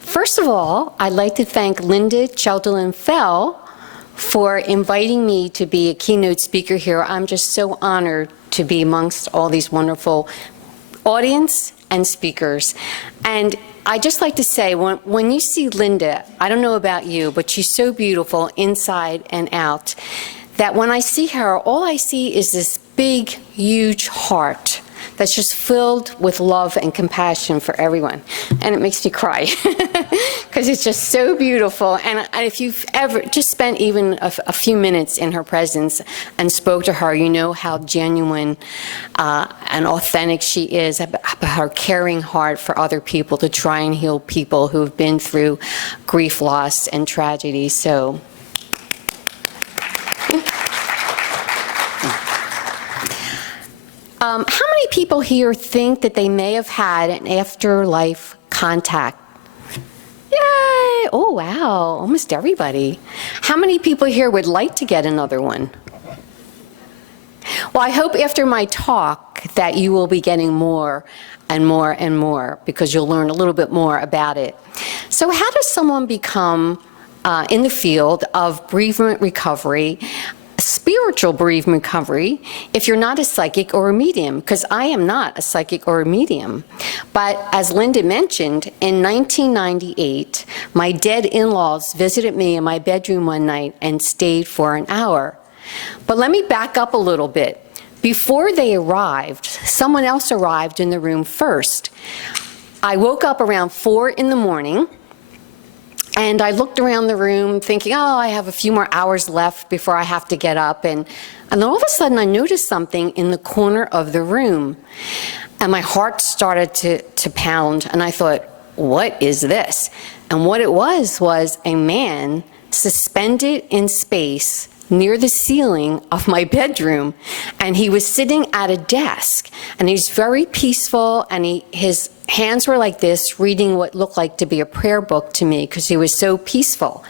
First of all, I'd like to thank Linda Cheldelin-Fell for inviting me to be a keynote speaker here. I'm just so honored to be amongst all these wonderful audience and speakers. And I just like to say, when you see Linda, I don't know about you, but she's so beautiful inside and out, that when I see her, all I see is this big, huge heart that's just filled with love and compassion for everyone. And it makes me cry because it's just so beautiful. And if you've ever just spent even a few minutes in her presence and spoke to her, you know how genuine and authentic she is, about her caring heart for other people to try and heal people who have been through grief, loss, and tragedy. So. How many people here think that they may have had an afterlife contact? Yay! Oh, wow, almost everybody. How many people here would like to get another one? Well, I hope after my talk that you will be getting more and more and more, because you'll learn a little bit more about it. So how does someone become, in the field of bereavement recovery, spiritual bereavement recovery, if you're not a psychic or a medium? Because I am not a psychic or a medium. But as Linda mentioned, in 1998, my dead in-laws visited me in my bedroom one night and stayed for an hour. But let me back up a little bit. Before they arrived, someone else arrived in the room first. I woke up around 4 in the morning, and I looked around the room thinking, oh, I have a few more hours left before I have to get up. And then all of a sudden I noticed something in the corner of the room. And my heart started to pound. And I thought, what is this? And what it was a man suspended in space near the ceiling of my bedroom. And he was sitting at a desk. And he's very peaceful. And his hands were like this, reading what looked like to be a prayer book to me, because he was so peaceful.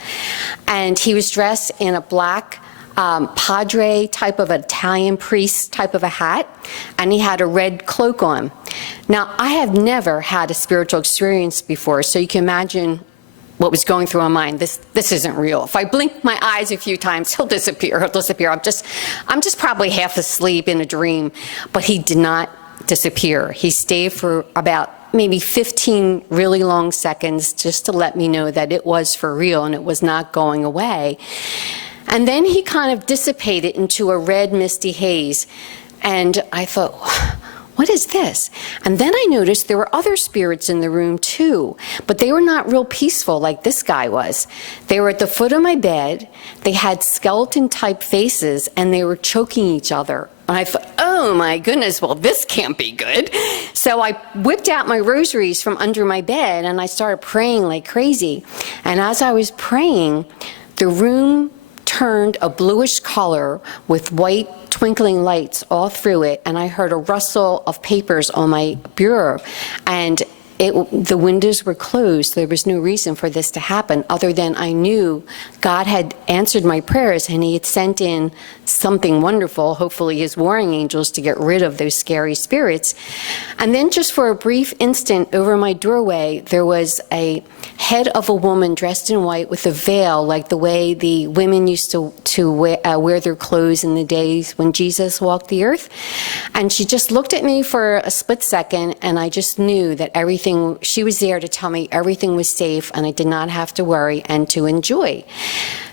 And he was dressed in a black padre type of Italian priest type of a hat, and he had a red cloak on. Now, I have never had a spiritual experience before, so you can imagine what was going through my mind. This isn't real. If I blink my eyes a few times, he'll disappear. I'm just probably half asleep in a dream. But he did not disappear. He stayed for about maybe 15 really long seconds just to let me know that it was for real and it was not going away. And then he kind of dissipated into a red misty haze. And I thought, what is this? And then I noticed there were other spirits in the room too, but they were not real peaceful like this guy was. They were at the foot of my bed, they had skeleton type faces, and they were choking each other. And I thought, oh my goodness, well, this can't be good. So I whipped out my rosaries from under my bed and I started praying like crazy. And as I was praying, the room turned a bluish color with white twinkling lights all through it, and I heard a rustle of papers on my bureau, and the windows were closed. There was no reason for this to happen other than I knew God had answered my prayers and he had sent in something wonderful, hopefully his warring angels, to get rid of those scary spirits. And then just for a brief instant over my doorway, there was a head of a woman dressed in white with a veil, like the way the women used to wear their clothes in the days when Jesus walked the earth. And she just looked at me for a split second, and I just knew that she was there to tell me everything was safe and I did not have to worry and to enjoy.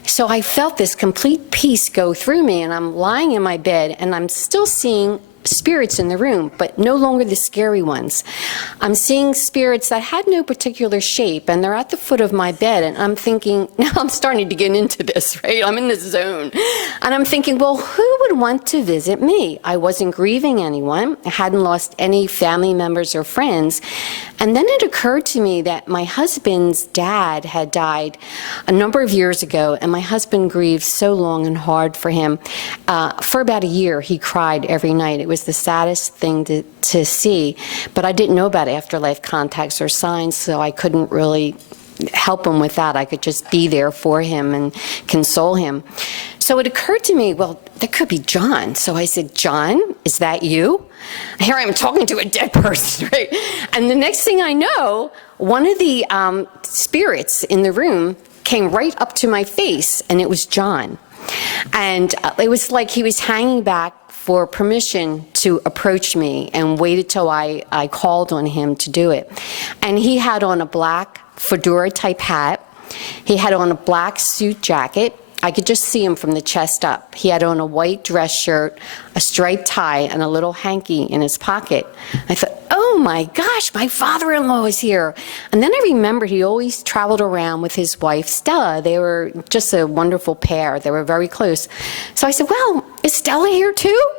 So I felt this complete peace go through me, and I'm lying in my bed and I'm still seeing spirits in the room, but no longer the scary ones. I'm seeing spirits that had no particular shape, and they're at the foot of my bed, and I'm thinking, now I'm starting to get into this, right? I'm in this zone. And I'm thinking, well, who would want to visit me? I wasn't grieving anyone. I hadn't lost any family members or friends. And then it occurred to me that my husband's dad had died a number of years ago, and my husband grieved so long and hard for him. For about a year, he cried every night. It was the saddest thing to see, but I didn't know about afterlife contacts or signs, so I couldn't really help him with that. I could just be there for him and console him. So it occurred to me, well, that could be John. So I said, John, is that you? Here I am talking to a dead person, right? And the next thing I know, one of the spirits in the room came right up to my face, and it was John. And it was like he was hanging back for permission to approach me and waited till I called on him to do it. And he had on a black fedora-type hat. He had on a black suit jacket. I could just see him from the chest up. He had on a white dress shirt, a striped tie, and a little hanky in his pocket. I thought, oh my gosh, my father-in-law is here. And then I remembered he always traveled around with his wife, Stella. They were just a wonderful pair. They were very close. So I said, well, is Stella here too?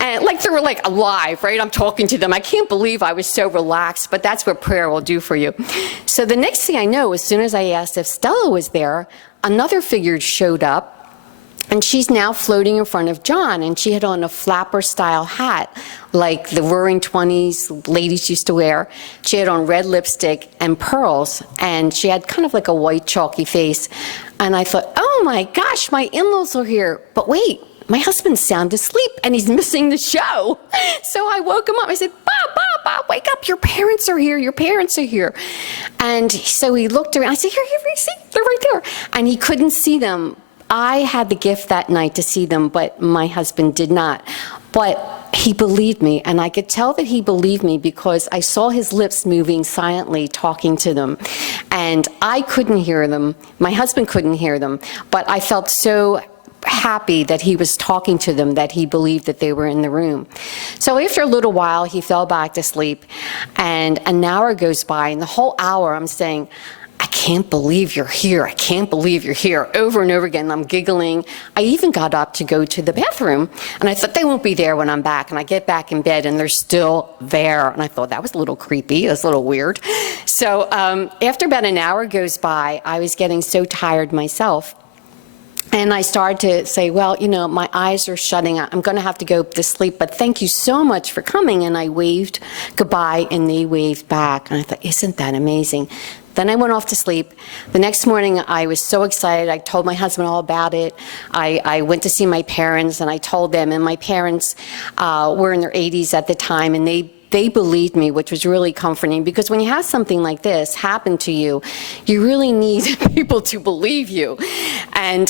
And like they were like alive, right? I'm talking to them. I can't believe I was so relaxed, but that's what prayer will do for you. So the next thing I know, as soon as I asked if Stella was there, another figure showed up, and she's now floating in front of John, and she had on a flapper-style hat like the Roaring Twenties ladies used to wear. She had on red lipstick and pearls, and she had kind of like a white chalky face. And I thought, oh my gosh, my in-laws are here. But wait, my husband's sound asleep, and he's missing the show. So I woke him up. I said, Bob, wake up. Your parents are here. Your parents are here. And so he looked around. I said, here, see? They're right there. And he couldn't see them. I had the gift that night to see them, but my husband did not. But he believed me, and I could tell that he believed me because I saw his lips moving silently, talking to them. And I couldn't hear them. My husband couldn't hear them. But I felt so happy that he was talking to them, that he believed that they were in the room. So after a little while, he fell back to sleep, and an hour goes by, and the whole hour I'm saying, I can't believe you're here. I can't believe you're here. Over and over again, I'm giggling. I even got up to go to the bathroom, and I thought they won't be there when I'm back. And I get back in bed, and they're still there. And I thought that was a little creepy. It was a little weird. So after about an hour goes by, I was getting so tired myself. And I started to say, well, you know, my eyes are shutting. I'm going to have to go to sleep, but thank you so much for coming. And I waved goodbye, and they waved back. And I thought, isn't that amazing? Then I went off to sleep. The next morning, I was so excited. I told my husband all about it. I went to see my parents, and I told them. And my parents were in their 80s at the time, and they believed me, which was really comforting, because when you have something like this happen to you, you really need people to believe you. And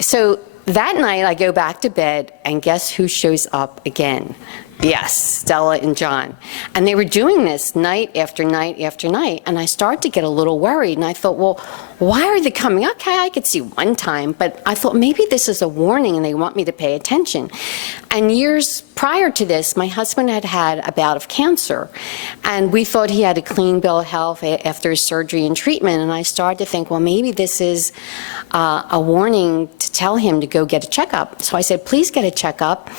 so that night, I go back to bed, and guess who shows up again? Yes, Stella and John. And they were doing this night after night after night, and I started to get a little worried, and I thought, well, why are they coming? Okay, I could see one time, but I thought maybe this is a warning and they want me to pay attention. And years prior to this, my husband had had a bout of cancer, and we thought he had a clean bill of health after his surgery and treatment, and I started to think, well, maybe this is a warning to tell him to go get a checkup. So I said, please get a checkup.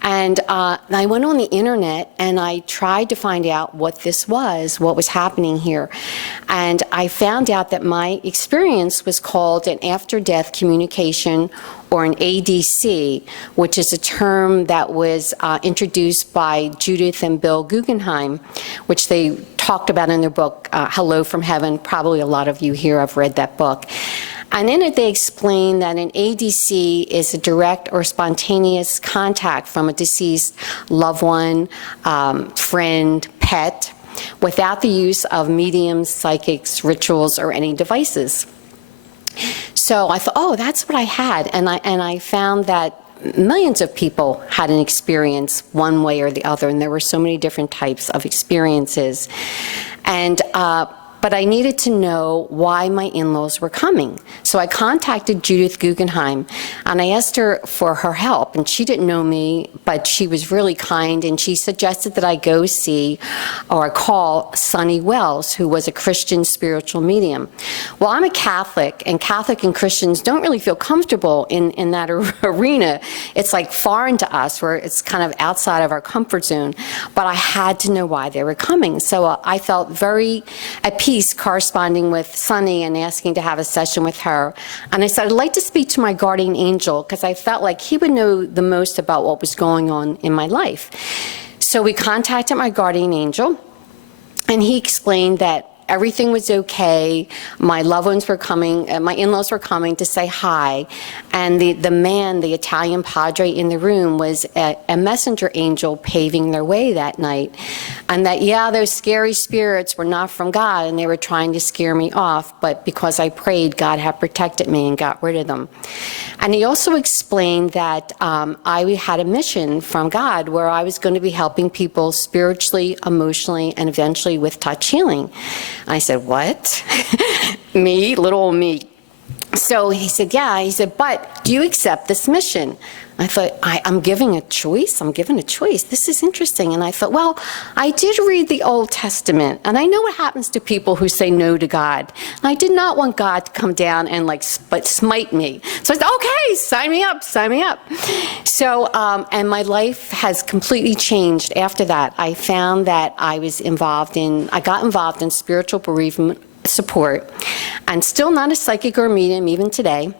And I went on the internet, and I tried to find out what this was, what was happening here. And I found out that my experience was called an after-death communication, or an ADC, which is a term that was introduced by Judith and Bill Guggenheim, which they talked about in their book, Hello from Heaven. Probably a lot of you here have read that book. And in it, they explain that an ADC is a direct or spontaneous contact from a deceased loved one, friend, pet, without the use of mediums, psychics, rituals, or any devices. So I thought, oh, that's what I had. And I found that millions of people had an experience one way or the other, and there were so many different types of experiences. And but I needed to know why my in-laws were coming. So I contacted Judith Guggenheim, and I asked her for her help. And she didn't know me, but she was really kind, and she suggested that I go see or call Sonny Wells, who was a Christian spiritual medium. Well, I'm a Catholic, and Catholic and Christians don't really feel comfortable in that arena. It's like foreign to us, where it's kind of outside of our comfort zone. But I had to know why they were coming. So I felt very at peace corresponding with Sunny and asking to have a session with her. And I said, I'd like to speak to my guardian angel, because I felt like he would know the most about what was going on in my life. So we contacted my guardian angel, and he explained that everything was okay. My loved ones were coming, my in-laws were coming to say hi. And the man, the Italian padre in the room, was a messenger angel paving their way that night. And that, yeah, those scary spirits were not from God, and they were trying to scare me off. But because I prayed, God had protected me and got rid of them. And he also explained that I had a mission from God where I was going to be helping people spiritually, emotionally, and eventually with touch healing. And I said, what? Me, little old me. So he said, yeah. He said, but do you accept this mission? I thought, I'm giving a choice? I'm given a choice. This is interesting. And I thought, well, I did read the Old Testament, and I know what happens to people who say no to God. And I did not want God to come down and smite me. So I said, okay, sign me up, sign me up. So, and my life has completely changed after that. I found that I got involved in spiritual bereavement support, and still not a psychic or a medium even today.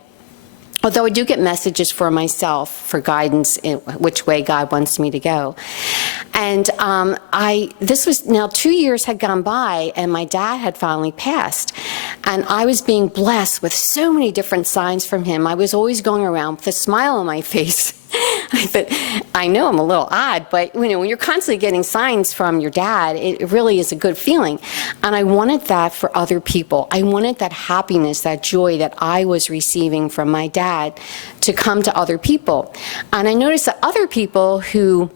Although I do get messages for myself for guidance in which way God wants me to go. And this was now 2 years had gone by, and my dad had finally passed. And I was being blessed with so many different signs from him. I was always going around with a smile on my face. I thought, I know I'm a little odd, but when you're constantly getting signs from your dad, it really is a good feeling. And I wanted that for other people. I wanted that happiness, that joy that I was receiving from my dad to come to other people. And I noticed that other people who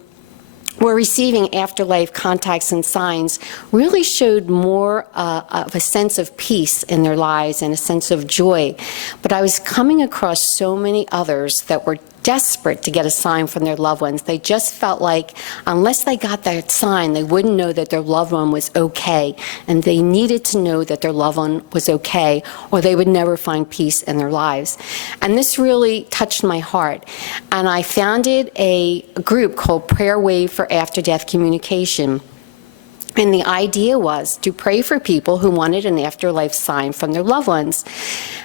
were receiving afterlife contacts and signs really showed more of a sense of peace in their lives and a sense of joy. But I was coming across so many others that were desperate to get a sign from their loved ones. They just felt like unless they got that sign, they wouldn't know that their loved one was okay. And they needed to know that their loved one was okay, or they would never find peace in their lives. And this really touched my heart. And I founded a group called Prayer Wave for After-Death Communication. And the idea was to pray for people who wanted an afterlife sign from their loved ones.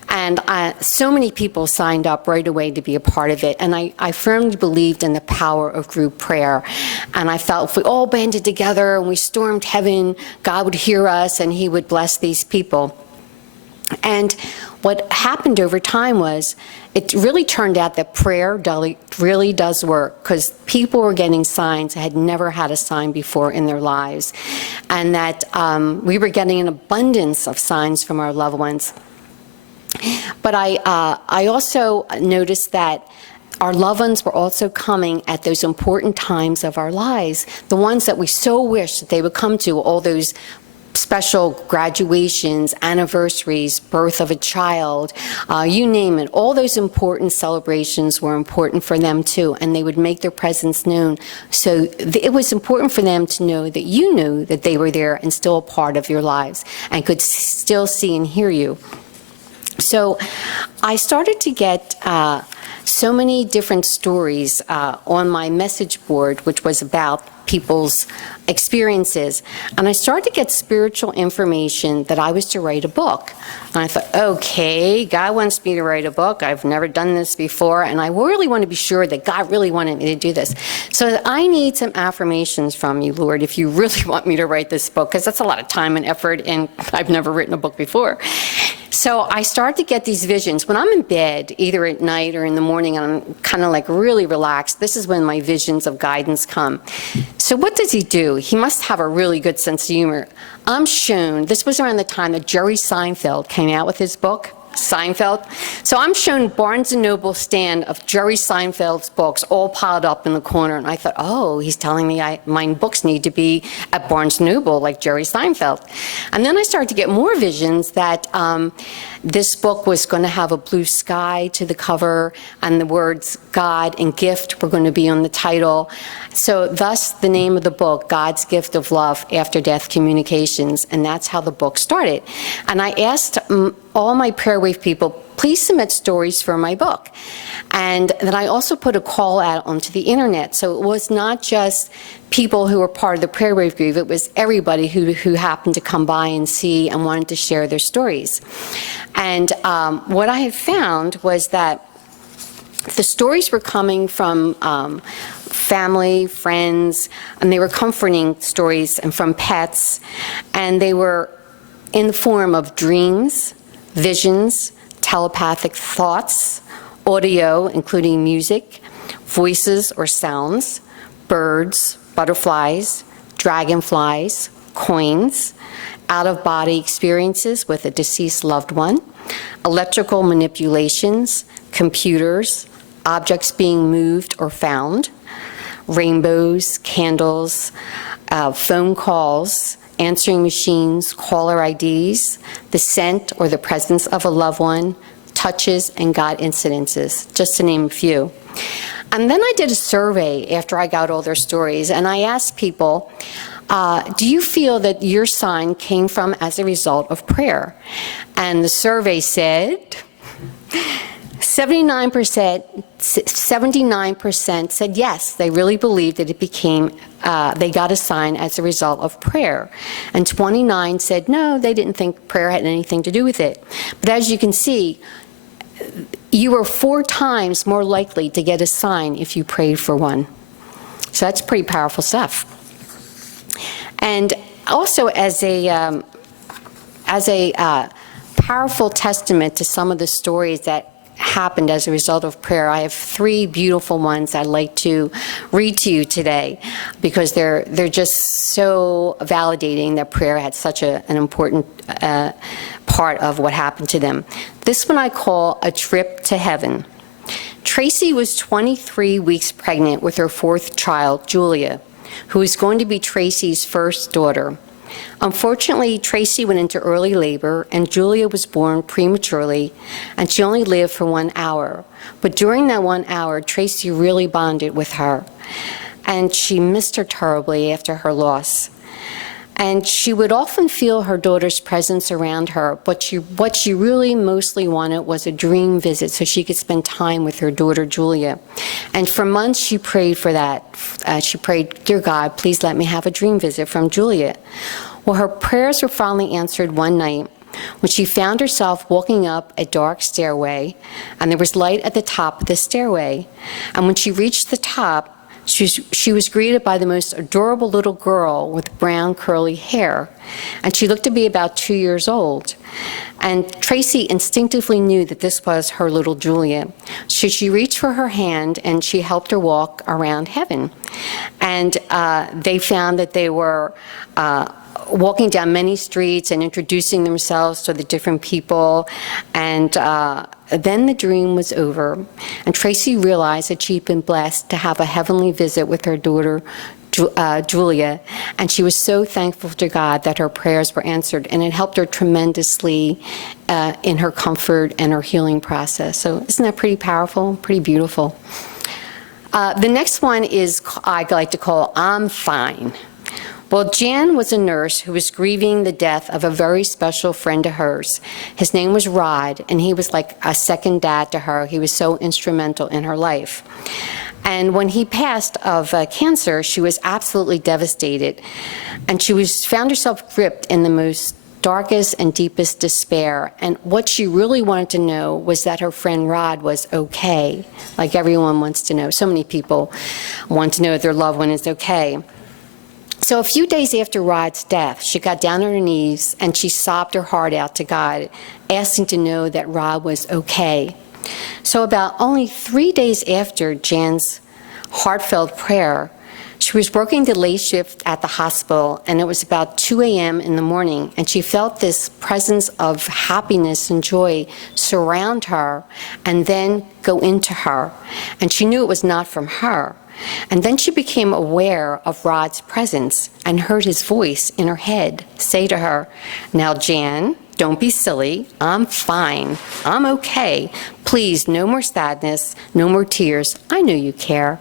And so many people signed up right away to be a part of it. And I firmly believed in the power of group prayer. And I felt if we all banded together and we stormed heaven, God would hear us and he would bless these people. And what happened over time was it really turned out that prayer really does work, because people were getting signs that had never had a sign before in their lives, and that we were getting an abundance of signs from our loved ones. But I also noticed that our loved ones were also coming at those important times of our lives, the ones that we so wish that they would come to, all those special graduations, anniversaries, birth of a child, you name it. All those important celebrations were important for them too, and they would make their presence known. So it was important for them to know that you knew that they were there and still a part of your lives and could still see and hear you. So I started to get so many different stories on my message board, which was about people's experiences. And I started to get spiritual information that I was to write a book. And I thought, okay, God wants me to write a book. I've never done this before, and I really want to be sure that God really wanted me to do this. So I need some affirmations from you, Lord, if you really want me to write this book, because that's a lot of time and effort, and I've never written a book before. So I start to get these visions. When I'm in bed, either at night or in the morning, and I'm kind of like really relaxed, this is when my visions of guidance come. So what does he do? He must have a really good sense of humor. I'm shown, this was around the time that Jerry Seinfeld came out with his book, Seinfeld. So I'm shown Barnes & Noble stand of Jerry Seinfeld's books all piled up in the corner. And I thought, oh, he's telling me my books need to be at Barnes & Noble like Jerry Seinfeld. And then I started to get more visions that this book was going to have a blue sky to the cover, and the words God and gift were going to be on the title. So thus the name of the book, God's Gift of Love, After Death Communications, and that's how the book started. And I asked all my Prayer Wave people, please submit stories for my book. And then I also put a call out onto the internet. So it was not just people who were part of the Prayer Wave group, it was everybody who happened to come by and see and wanted to share their stories. And what I had found was that the stories were coming from family, friends, and they were comforting stories, and from pets, and they were in the form of dreams, visions, telepathic thoughts, audio, including music, voices or sounds, birds, butterflies, dragonflies, coins, out-of-body experiences with a deceased loved one, electrical manipulations, computers, objects being moved or found, rainbows, candles, phone calls, answering machines, caller IDs, the scent or the presence of a loved one, touches, and God incidences, just to name a few. And then I did a survey after I got all their stories, and I asked people, do you feel that your sign came from as a result of prayer? And the survey said 79% said yes, they really believed that it became, they got a sign as a result of prayer. And 29 said no, they didn't think prayer had anything to do with it. But as you can see, you were 4 times more likely to get a sign if you prayed for one. So that's pretty powerful stuff. And also as a powerful testament to some of the stories that happened as a result of prayer, I have 3 beautiful ones I'd like to read to you today because they're just so validating that prayer had such an important part of what happened to them. This one I call A Trip to Heaven. Tracy was 23 weeks pregnant with her 4th child, Julia, who was going to be Tracy's first daughter. Unfortunately, Tracy went into early labor and Julia was born prematurely, and she only lived for 1 hour. But during that 1 hour, Tracy really bonded with her, and she missed her terribly after her loss. And she would often feel her daughter's presence around her, but what she really mostly wanted was a dream visit so she could spend time with her daughter, Julia. And for months, she prayed for that. She prayed, "Dear God, please let me have a dream visit from Julia." Well, her prayers were finally answered one night when she found herself walking up a dark stairway, and there was light at the top of the stairway. And when she reached the top, she was greeted by the most adorable little girl with brown curly hair, and she looked to be about 2 years old. And Tracy instinctively knew that this was her little Julia. So she reached for her hand and she helped her walk around heaven. And they found that they were walking down many streets and introducing themselves to the different people. And then the dream was over. And Tracy realized that she'd been blessed to have a heavenly visit with her daughter, Julia, and she was so thankful to God that her prayers were answered, and it helped her tremendously in her comfort and her healing process. So isn't that pretty powerful, pretty beautiful? The next one is, I like to call, I'm Fine. Well, Jan was a nurse who was grieving the death of a very special friend of hers. His name was Rod, and he was like a second dad to her. He was so instrumental in her life. And when he passed of cancer, she was absolutely devastated. And she found herself gripped in the most darkest and deepest despair. And what she really wanted to know was that her friend Rod was okay, like everyone wants to know. So many people want to know that their loved one is okay. So a few days after Rod's death, she got down on her knees and she sobbed her heart out to God, asking to know that Rod was okay. So about only 3 days after Jan's heartfelt prayer, she was working the late shift at the hospital, and it was about 2 a.m. in the morning, and she felt this presence of happiness and joy surround her and then go into her. And she knew it was not from her. And then she became aware of Rod's presence and heard his voice in her head say to her, "Now, Jan, don't be silly. I'm fine. I'm okay. Please, no more sadness, no more tears. I know you care."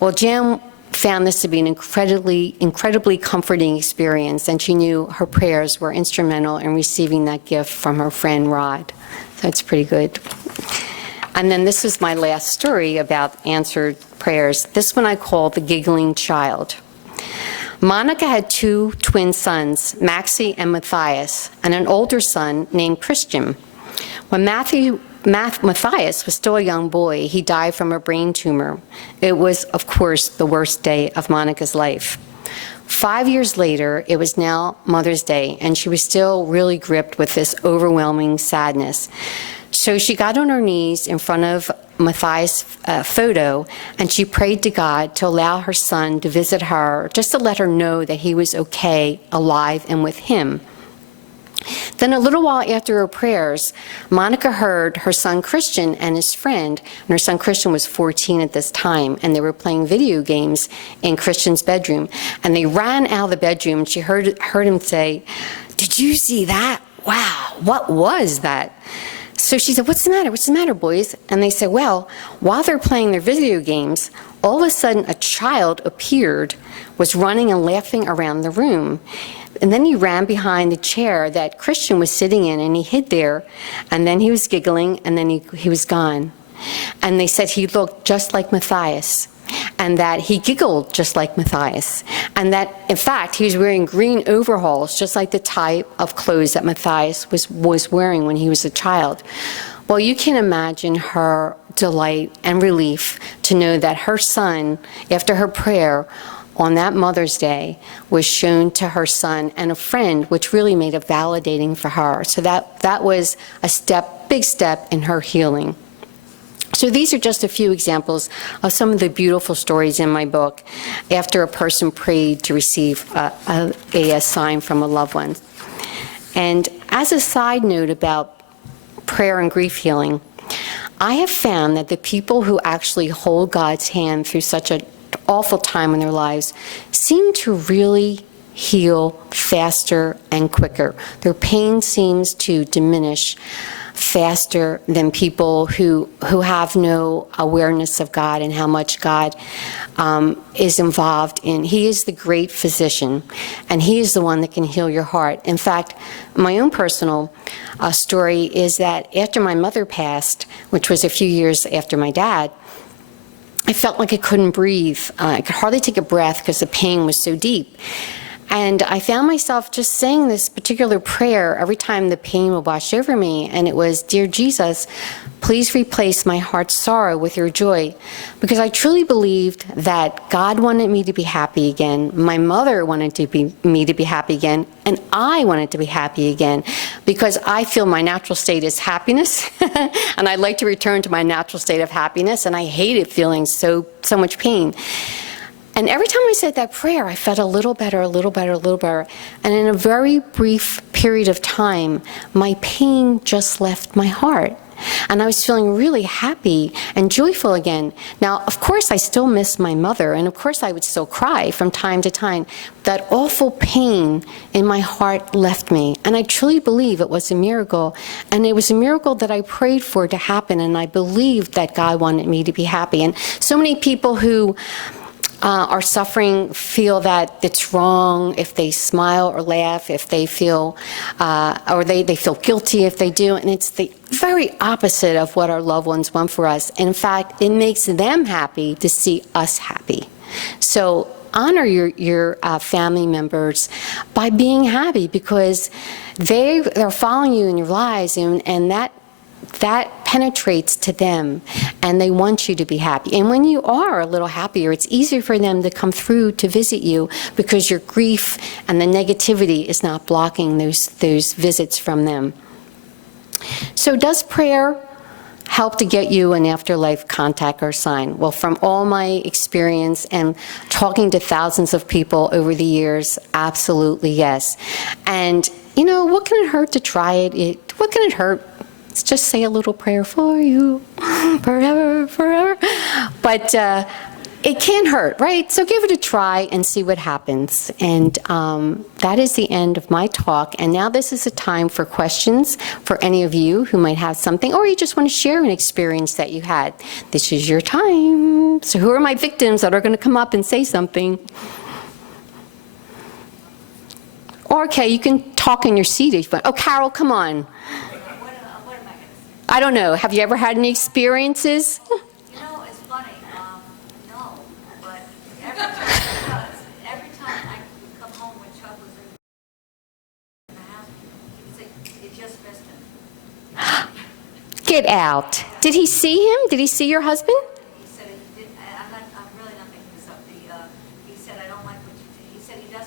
Well, Jan found this to be an incredibly comforting experience, and she knew her prayers were instrumental in receiving that gift from her friend Rod. So it's pretty good. And then this is my last story about answered prayers. This one I call The Giggling Child. Monica had 2 twin sons, Maxie and Matthias, and an older son named Christian. When Matthias was still a young boy, he died from a brain tumor. It was, of course, the worst day of Monica's life. 5 years later, it was now Mother's Day, and she was still really gripped with this overwhelming sadness. So she got on her knees in front of Matthias' photo, and she prayed to God to allow her son to visit her, just to let her know that he was okay, alive, and with him. Then a little while after her prayers, Monica heard her son Christian and his friend, and her son Christian was 14 at this time, and they were playing video games in Christian's bedroom. And they ran out of the bedroom, and she heard him say, "Did you see that? Wow, what was that?" So she said, "What's the matter? What's the matter, boys?" And they said, "Well, while they're playing their video games, all of a sudden a child appeared, was running and laughing around the room. And then he ran behind the chair that Christian was sitting in, and he hid there. And then he was giggling, and then he was gone." And they said he looked just like Matthias, and that he giggled just like Matthias, and that, in fact, he was wearing green overalls, just like the type of clothes that Matthias was wearing when he was a child. Well, you can imagine her delight and relief to know that her son, after her prayer on that Mother's Day, was shown to her son and a friend, which really made it validating for her. So that was a big step in her healing. So these are just a few examples of some of the beautiful stories in my book after a person prayed to receive a sign from a loved one. And as a side note about prayer and grief healing, I have found that the people who actually hold God's hand through such an awful time in their lives seem to really heal faster and quicker. Their pain seems to diminish faster than people who have no awareness of God and how much God is involved in. He is the great physician, and he is the one that can heal your heart. In fact, my own personal story is that after my mother passed, which was a few years after my dad, I felt like I couldn't breathe. I could hardly take a breath because the pain was so deep. And I found myself just saying this particular prayer every time the pain would wash over me, and it was, "Dear Jesus, please replace my heart's sorrow with your joy," because I truly believed that God wanted me to be happy again, my mother wanted me to be happy again, and I wanted to be happy again, because I feel my natural state is happiness, and I'd like to return to my natural state of happiness, and I hated feeling so much pain. And every time I said that prayer, I felt a little better, a little better, a little better. And in a very brief period of time, my pain just left my heart. And I was feeling really happy and joyful again. Now, of course, I still miss my mother, and of course I would still cry from time to time. That awful pain in my heart left me. And I truly believe it was a miracle. And it was a miracle that I prayed for to happen, and I believed that God wanted me to be happy. And so many people who are suffering feel that it's wrong if they smile or laugh, if they feel, or they feel guilty if they do, and it's the very opposite of what our loved ones want for us. In fact, it makes them happy to see us happy. So honor your family members by being happy, because they're following you in your lives, and that penetrates to them, and they want you to be happy. And when you are a little happier, it's easier for them to come through to visit you, because your grief and the negativity is not blocking those visits from them. So does prayer help to get you an afterlife contact or sign? Well, from all my experience and talking to thousands of people over the years, absolutely yes. And, what can it hurt to try it? What can it hurt? Let's just say a little prayer for you, forever, forever. But it can't hurt, right? So give it a try and see what happens. And that is the end of my talk. And now this is a time for questions for any of you who might have something, or you just want to share an experience that you had. This is your time. So who are my victims that are going to come up and say something? Or, okay, you can talk in your seat if you want. Oh, Carol, come on. I don't know. Have you ever had any experiences? It's funny. No, but every time I would come home when Chuck was in the house, he would say, "You just missed him." Get out. Did he see him? Did he see your husband? He said, I'm really not making this up. He said, "I don't like what you did." He said he doesn't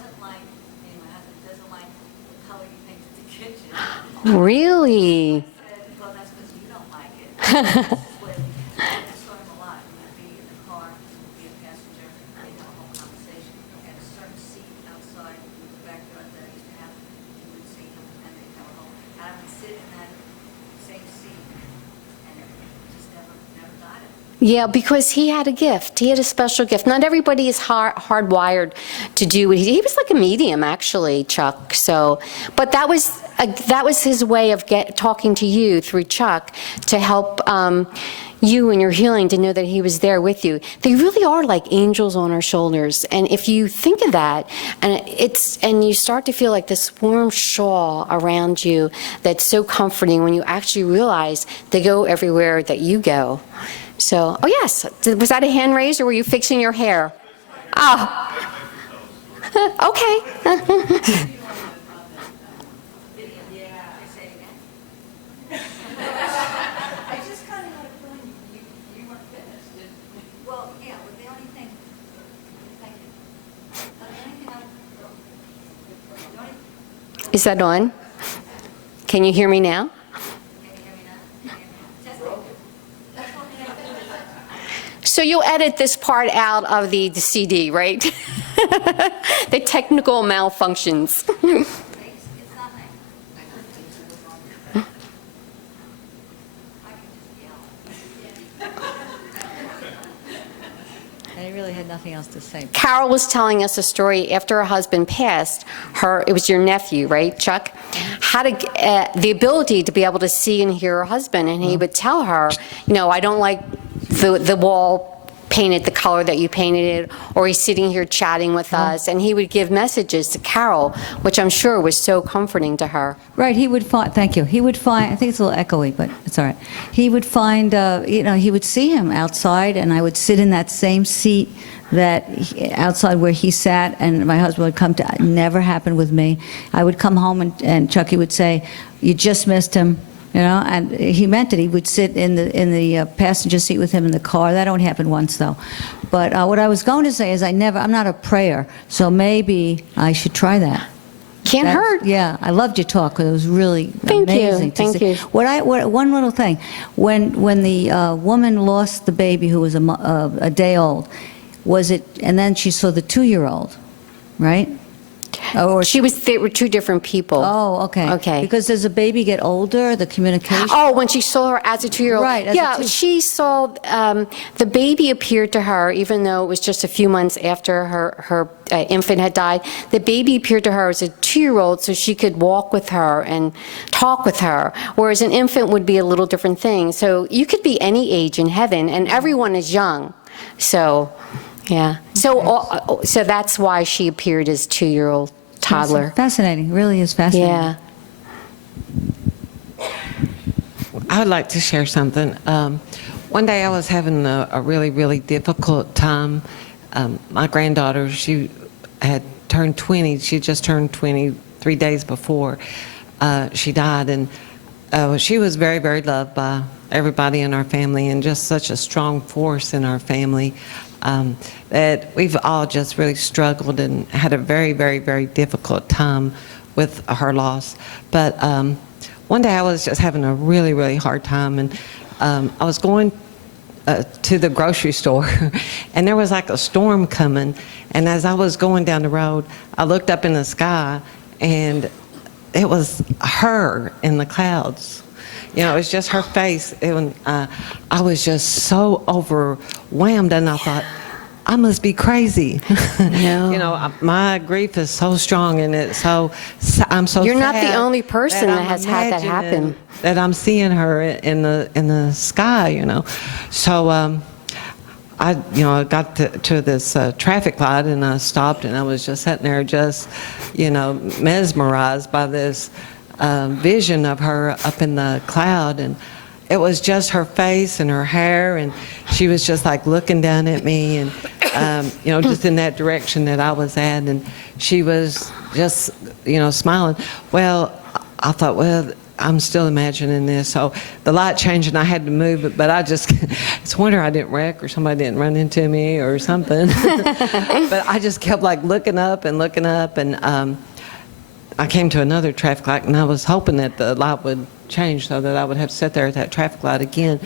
Really? said, well, that's because you don't like it. This is what, I saw him a lot. He would be in the car, he would be a passenger, they'd have a whole conversation. At a certain seat outside in the backyard that I used to have, you would see him, and they'd have a whole, and I would sit in that same seat, and it just never died of it. Yeah, because he had a gift. He had a special gift. Not everybody is hardwired to do what he was like a medium, actually, Chuck. So, but that was his way of talking to you through Chuck to help you in your healing, to know that he was there with you. They really are like angels on our shoulders. And if you think of that, and you start to feel like this warm shawl around you that's so comforting when you actually realize they go everywhere that you go. So, oh yes, was that a hand raise or were you fixing your hair? Oh, okay. I just kind of had a feeling you weren't finished. Well, yeah, well, the only thing, thank you. The only thing the only, Is that on? Can you hear me now? can you hear me now? Can you hear me now? Testing. That's all we have to do. So you'll edit this part out of the CD, right? The technical malfunctions. It's not me. I can just yell. I really had nothing else to say. Carol was telling us a story after her husband passed. It was your nephew, right, Chuck? Had the ability to be able to see and hear her husband, and he would tell her, you know, I don't like the wall painted the color that you painted it, or he's sitting here chatting with us, and he would give messages to Carol, which I'm sure was so comforting to her. Right, he would find, thank you, he would find, I think it's a little echoey, but it's all right. He would find, you know, he would see him outside, and I would sit in that same seat outside where he sat, and my husband would come to, never happened with me. I would come home, and Chucky would say, you just missed him. You know, and he meant it. He would sit in the passenger seat with him in the car. That only happened once, though. But what I was going to say is I'm not a prayer, so maybe I should try that. Can't hurt. Yeah, I loved your talk, 'cause it was really amazing. Thank you. One little thing, when the woman lost the baby who was a day old, was it? And then she saw the 2-year-old, right? Or They were two different people. Oh, okay. Okay. Because as a baby get older, the communication. Oh, when she saw her as a 2-year-old. Right, as a Yeah, two- she saw the baby appeared to her, even though it was just a few months after her infant had died. The baby appeared to her as a 2-year-old, so she could walk with her and talk with her, whereas an infant would be a little different thing. So you could be any age in heaven, and everyone is young. So, yeah. So that's why she appeared as 2-year-old toddler. Fascinating, really is fascinating. Yeah. I would like to share something. One day I was having a really, really difficult time. My granddaughter, she had turned 20. She just turned 20 3 days before she died. And she was very, very loved by everybody in our family, and just such a strong force in our family that we've all just really struggled and had a very, very, very difficult time with her loss. But one day I was just having a really, really hard time, and I was going to the grocery store, and there was like a storm coming, and as I was going down the road, I looked up in the sky, and it was her in the clouds. You know, it was just her face. I was just so overwhelmed, and I thought, I must be crazy. No. You know, my grief is so strong, and I'm so You're not sad the only person that I'm has had that happen. imagining that I'm seeing her in the sky, you know. So I got to this traffic light, and I stopped, and I was just sitting there, just, you know, mesmerized by this vision of her up in the cloud. And it was just her face and her hair, and she was just like looking down at me, and you know, just in that direction that I was at, and she was just, you know, smiling. Well, I thought, well, I'm still imagining this. So the light changed, and I had to move it, but it's a wonder I didn't wreck, or somebody didn't run into me or something. But I just kept like looking up, and I came to another traffic light, and I was hoping that the light would change so that I would have to sit there at that traffic light again.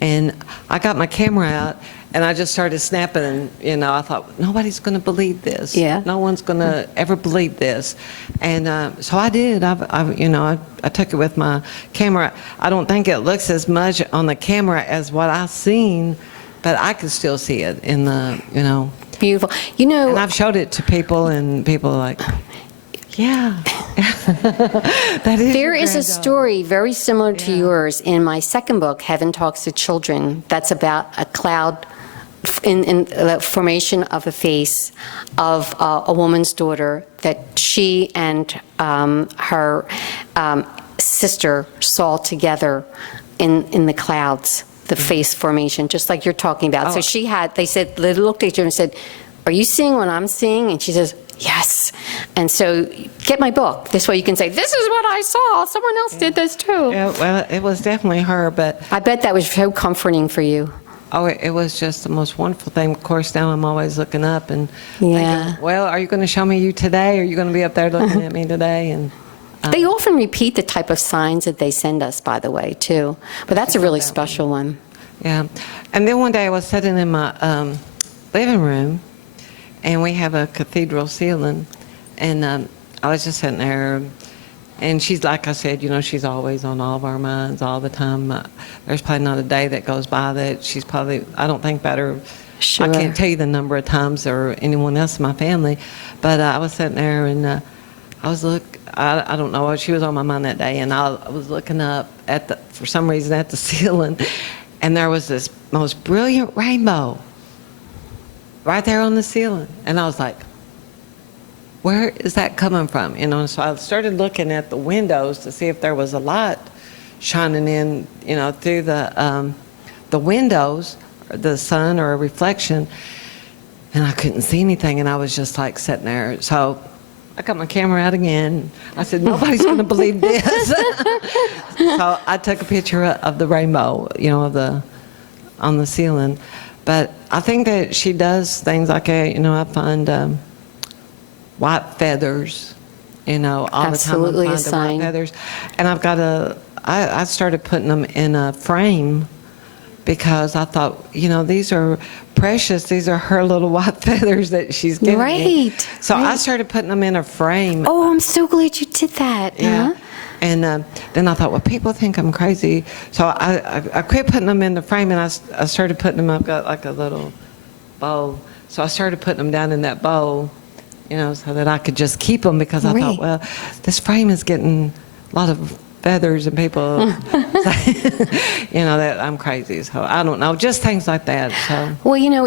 And I got my camera out, and I just started snapping, and, you know, I thought, nobody's going to believe this. Yeah. No one's going to ever believe this. And so I did. I took it with my camera. I don't think it looks as much on the camera as what I seen, but I could still see it in the, you know. Beautiful. You know, And I've showed it to people, and people are like, yeah. That is there your is a granddaughter. story very similar to Yeah. yours in my second book, Heaven Talks to Children. That's about a cloud in the formation of a face of a woman's daughter that she and her sister saw together in the clouds, the face formation, just like you're talking about. So they looked at each other and said, "Are you seeing what I'm seeing?" And she says, "Yes." And so get my book. This way you can say, "This is what I saw. Someone else did this too." Yeah, well, it was definitely her, but I bet that was so comforting for you. it was just the most wonderful thing. Of course, now I'm always looking up and Yeah. thinking, well, are you going to show me you today? Are you going to be up there looking at me today? And They often repeat the type of signs that they send us, by the way, too. But that's a really special one. yeah. And then one day I was sitting in my living room, and we have a cathedral ceiling, and I was just sitting there, and she's, like I said, you know, she's always on all of our minds all the time. There's probably not a day that goes by that she's probably, I don't think about her. Sure. I can't tell you the number of times, or anyone else in my family, but I was sitting there, and I was I don't know what she was on my mind that day, and I was looking up for some reason at the ceiling, and there was this most brilliant rainbow right there on the ceiling, and I was like, where is that coming from? You know, and so I started looking at the windows to see if there was a light shining in, you know, through the windows, or the sun, or a reflection, and I couldn't see anything, and I was just like sitting there. So I got my camera out again. I said, nobody's going to believe this. So I took a picture of the rainbow, you know, on the ceiling. But I think that she does things like, you know, I find white feathers, you know, all Absolutely the a time. I find the sign. white feathers. And I've got I started putting them in a frame, because I thought, you know, these are precious. These are her little white feathers that she's giving me. Right, So I right. started putting them in a frame. Oh, I'm so glad you did that. Yeah. Huh? And then I thought, well, people think I'm crazy. So I quit putting them in the frame, and I started putting them, I've got like a little bowl. So I started putting them down in that bowl, you know, so that I could just keep them, because I Right. thought, well, this frame is getting a lot of feathers, and people say, you know, that I'm crazy. So I don't know, just things like that. So Well, you know,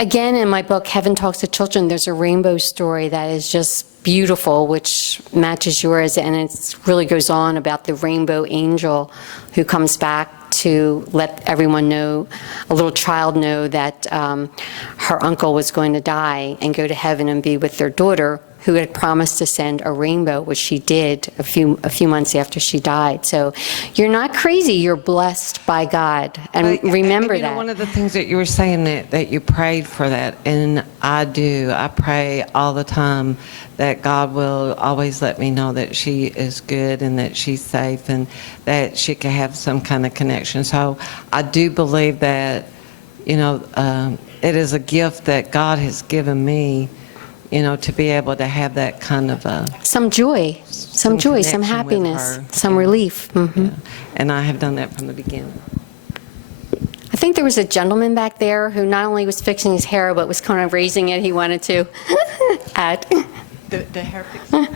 again, in my book, Heaven Talks to Children, there's a rainbow story that is just beautiful, which matches yours, and it really goes on about the rainbow angel who comes back to let everyone know, a little child know, that her uncle was going to die and go to heaven and be with their daughter, who had promised to send a rainbow, which she did a few months after she died. So you're not crazy. You're blessed by God. And remember you know, that. one of the things that you were saying, that you prayed for that, and I do. I pray all the time that God will always let me know that she is good, and that she's safe, and that she can have some kind of connection. So I do believe that, you know, it is a gift that God has given me, you know, to be able to have that kind of Some joy, some joy, some connection with happiness, her. some Yeah. relief. yeah. And I have done that from the beginning. I think there was a gentleman back there who not only was fixing his hair, but was kind of raising it. He wanted to add. The hair fix.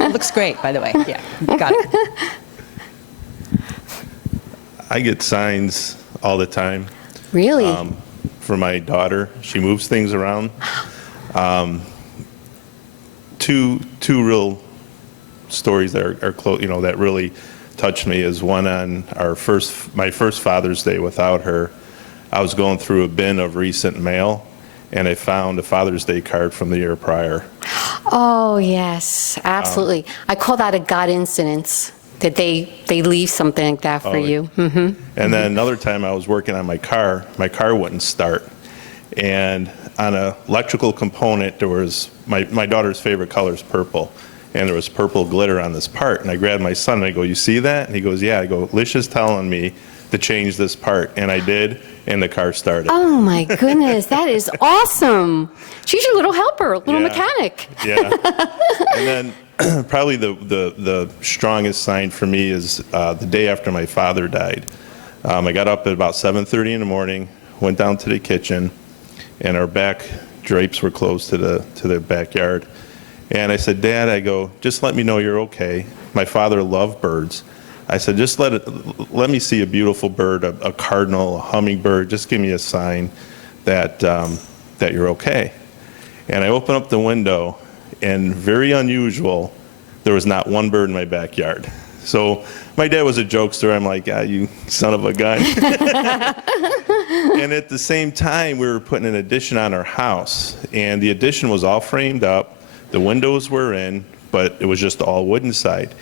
It looks great, by the way. Yeah, got it. I get signs all the time Really? for my daughter. She moves things around. Two real stories that are close, you know, that really touched me is one on my first Father's Day without her. I was going through a bin of recent mail, and I found a Father's Day card from the year prior. Oh, yes, absolutely. I call that a God incidence, that they leave something like that for Oh, you. Hmm. And then another time I was working on my car wouldn't start. And on an electrical component, there was my daughter's favorite color is purple. and there was purple glitter on this part. And I grabbed my son and I go, "You see that?" And he goes, "Yeah." I go, "Lisha's telling me to change this part." And I did, and the car started. Oh my goodness, that is awesome. She's your little helper, little Yeah. mechanic. Yeah. And then probably the strongest sign for me is the day after my father died. I got up at about 7:30 in the morning, went down to the kitchen, and our back drapes were closed to the backyard. And I said, "Dad," I go, "just let me know you're okay." My father loved birds. I said, "Just let me see a beautiful bird, a cardinal, a hummingbird. Just give me a sign that that you're okay." And I opened up the window, and very unusual, there was not one bird in my backyard. So my dad was a jokester. I'm like, "Ah, you son of a gun." And at the same time, we were putting an addition on our house, and the addition was all framed up. The windows were in, but it was just all wood inside.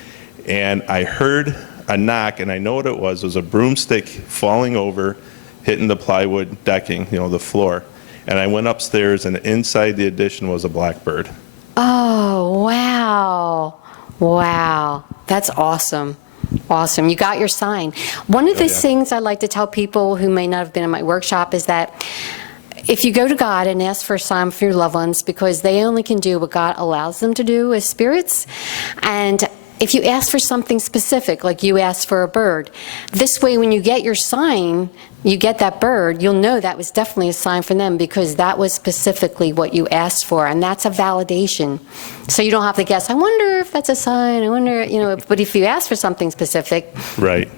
And I heard a knock, and I know what it was. It was a broomstick falling over, hitting the plywood decking, the floor. And I went upstairs, and inside the addition was a blackbird. Oh, wow. Wow. That's awesome. Awesome. You got your sign. One of the yeah. things I like to tell people who may not have been in my workshop is that if you go to God and ask for a sign for your loved ones, because they only can do what God allows them to do as spirits, and if you ask for something specific, like you asked for a bird, this way when you get your sign, you get that bird, you'll know that was definitely a sign from them because that was specifically what you asked for, and that's a validation. So you don't have to guess, I wonder if that's a sign, I wonder, but if you ask for something specific, Right.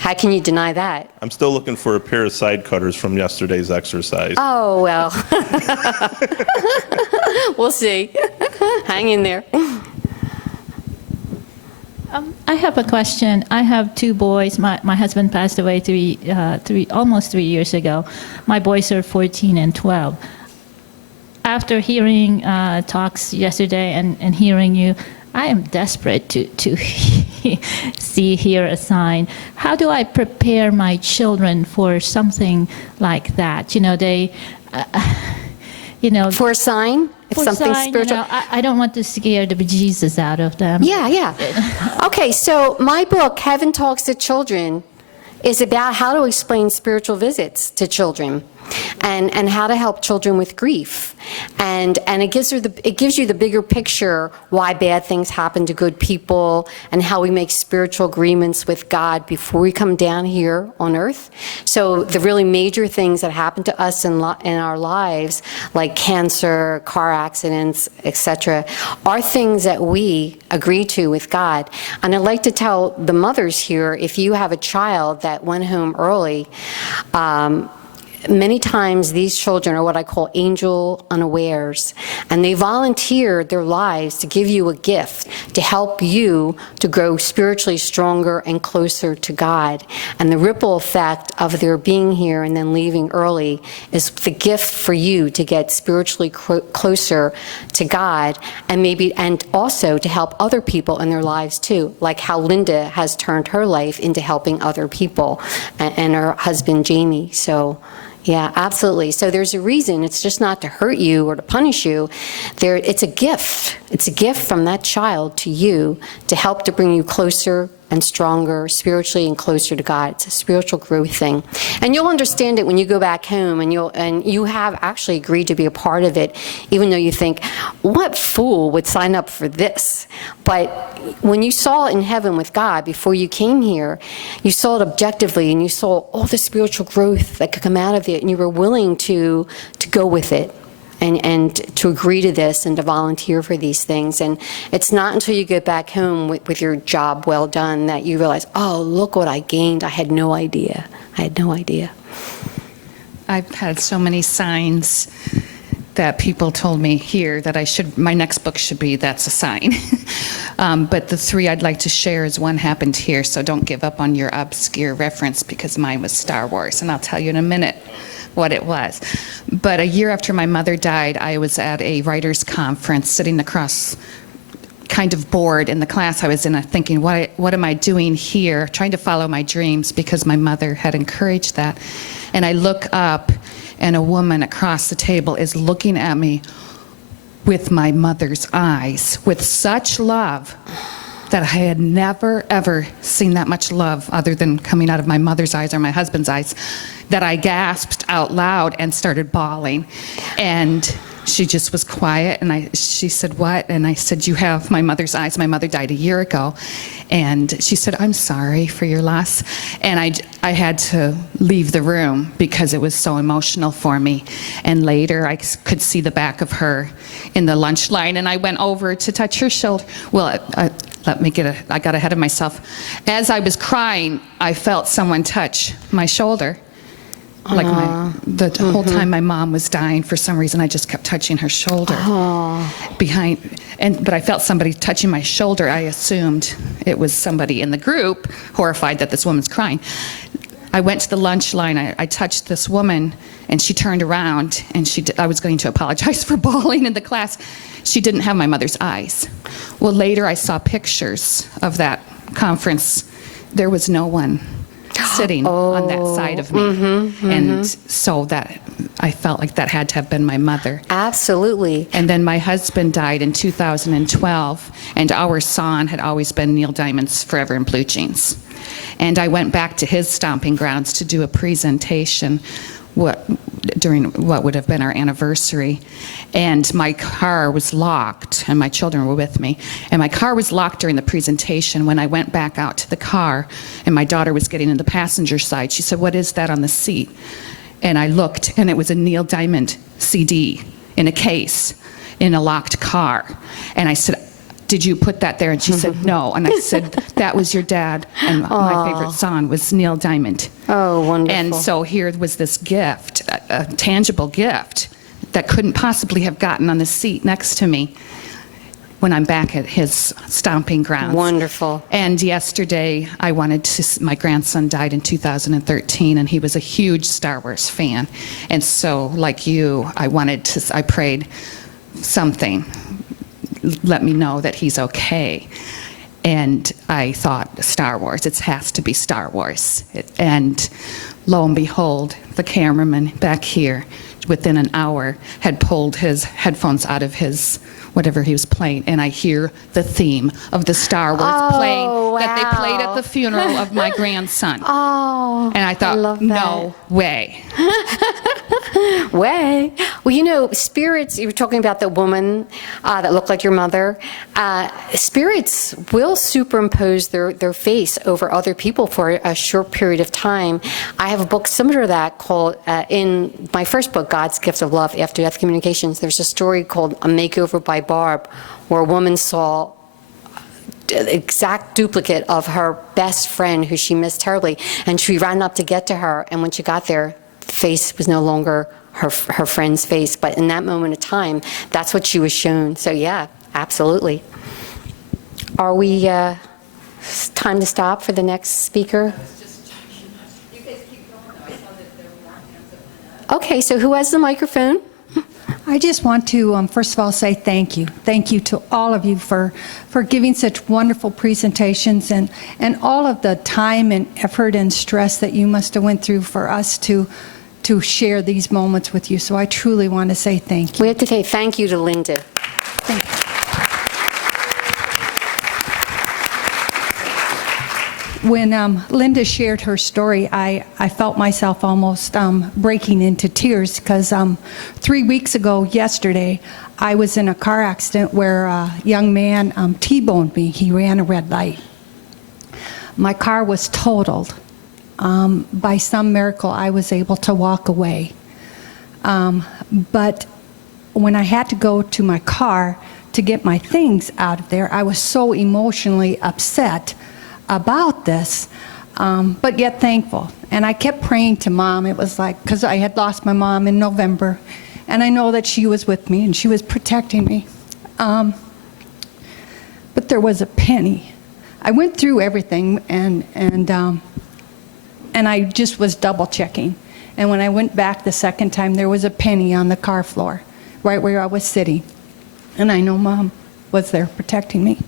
how can you deny that? I'm still looking for a pair of side cutters from yesterday's exercise. Oh, well. We'll see. Hang in there. I have a question. I have two boys. My husband passed away almost 3 years ago. My boys are 14 and 12. After hearing talks yesterday and hearing you, I am desperate to hear a sign. How do I prepare my children for something like that? For a sign? If for something sign, spiritual. I don't want to scare the bejesus out of them. Yeah. Okay, so my book, Heaven Talks to Children, is about how to explain spiritual visits to children and how to help children with grief. And it gives you the bigger picture why bad things happen to good people and how we make spiritual agreements with God before we come down here on earth. So the really major things that happen to us in our lives, like cancer, car accidents, etc., are things that we agree to with God. And I'd like to tell the mothers here, if you have a child that went home early, many times these children are what I call angel unawares, and they volunteer their lives to give you a gift to help you to grow spiritually stronger and closer to God. And the ripple effect of their being here and then leaving early is the gift for you to get spiritually closer to God, and also to help other people in their lives too, like how Linda has turned her life into helping other people and her husband Jamie. So yeah, absolutely. So there's a reason. It's just not to hurt you or to punish you. It's a gift. It's a gift from that child to you to help to bring you closer and stronger spiritually and closer to God. It's a spiritual growth thing. And you'll understand it when you go back home and you have actually agreed to be a part of it, even though you think, what fool would sign up for this? But when you saw it in heaven with God before you came here, you saw it objectively and you saw all the spiritual growth that could come out of it, and you were willing to go with it. And to agree to this and to volunteer for these things. And it's not until you get back home with your job well done that you realize, oh, look what I gained. I had no idea. I've had so many signs that people told me here that my next book should be That's a Sign. But the three I'd like to share is one happened here, so don't give up on your obscure reference because mine was Star Wars, and I'll tell you in a minute what it was. But a year after my mother died, I was at a writers' conference sitting across, kind of bored in the class I was in, thinking, what am I doing here? Trying to follow my dreams because my mother had encouraged that. And I look up, and a woman across the table is looking at me with my mother's eyes, with such love that I had never, ever seen that much love other than coming out of my mother's eyes or my husband's eyes, that I gasped out loud and started bawling. And she just was quiet, and she said, "What?" And I said, "You have my mother's eyes. My mother died a year ago." And she said, "I'm sorry for your loss." And I had to leave the room because it was so emotional for me. And later I could see the back of her in the lunch line, and I went over to touch her shoulder. Well, I got ahead of myself. As I was crying, I felt someone touch my shoulder. Like the whole time my mom was dying, for some reason I just kept touching her shoulder but I felt somebody touching my shoulder. I assumed it was somebody in the group, horrified that this woman's crying. I went to the lunch line. I touched this woman, and she turned around, and I was going to apologize for bawling in the class. She didn't have my mother's eyes. Well, later I saw pictures of that conference. There was no one sitting on that side of me. And so that I felt like that had to have been my mother. Absolutely. And then my husband died in 2012, and our song had always been Neil Diamond's Forever in Blue Jeans. And I went back to his stomping grounds to do a presentation during what would have been our anniversary. And my car was locked, and my children were with me. And my car was locked during the presentation. When I went back out to the car, and my daughter was getting in the passenger side, she said, "What is that on the seat?" And I looked, and it was a Neil Diamond CD in a case in a locked car. And I said, "Did you put that there?" And she said, "No." And I said, "That was your dad, and my favorite song was Neil Diamond." Oh, wonderful. And so here was this gift, a tangible gift that couldn't possibly have gotten on the seat next to me when I'm back at his stomping grounds. Wonderful. And yesterday, my grandson died in 2013, and he was a huge Star Wars fan. And so, like you, I prayed something, let me know that he's okay. And I thought, Star Wars, it has to be Star Wars. And lo and behold, the cameraman back here, within an hour, had pulled his headphones out of his whatever he was playing, and I hear the theme of the Star Wars playing that they played at the funeral of my grandson. Oh, and I thought, love no way. Way. Well, you know, spirits, you were talking about the woman that looked like your mother. Spirits will superimpose their face over other people for a short period of time. I have a book similar to that called, in my first book, God's Gift of Love After Death Communications, there's a story called A Makeover by Barb, where a woman saw the exact duplicate of her best friend who she missed terribly, and she ran up to get to her, and when she got there, the face was no longer her friend's face, but in that moment of time, that's what she was shown. So yeah, absolutely. Are we time to stop for the next speaker? Okay, so who has the microphone? I just want to, first of all, say thank you. Thank you to all of you for giving such wonderful presentations and all of the time and effort and stress that you must have went through for us to share these moments with you. So I truly want to say thank you. We have to say thank you to Linda. Thank you. When Linda shared her story, I felt myself almost breaking into tears because 3 weeks ago, yesterday, I was in a car accident where a young man T-boned me. He ran a red light. My car was totaled. By some miracle, I was able to walk away. But when I had to go to my car to get my things out of there, I was so emotionally upset about this, but yet thankful. And I kept praying to Mom. It was like, because I had lost my mom in November, and I know that she was with me and she was protecting me. But there was a penny. I went through everything and I just was double checking. And when I went back the second time, there was a penny on the car floor, right where I was sitting. And I know Mom was there protecting me.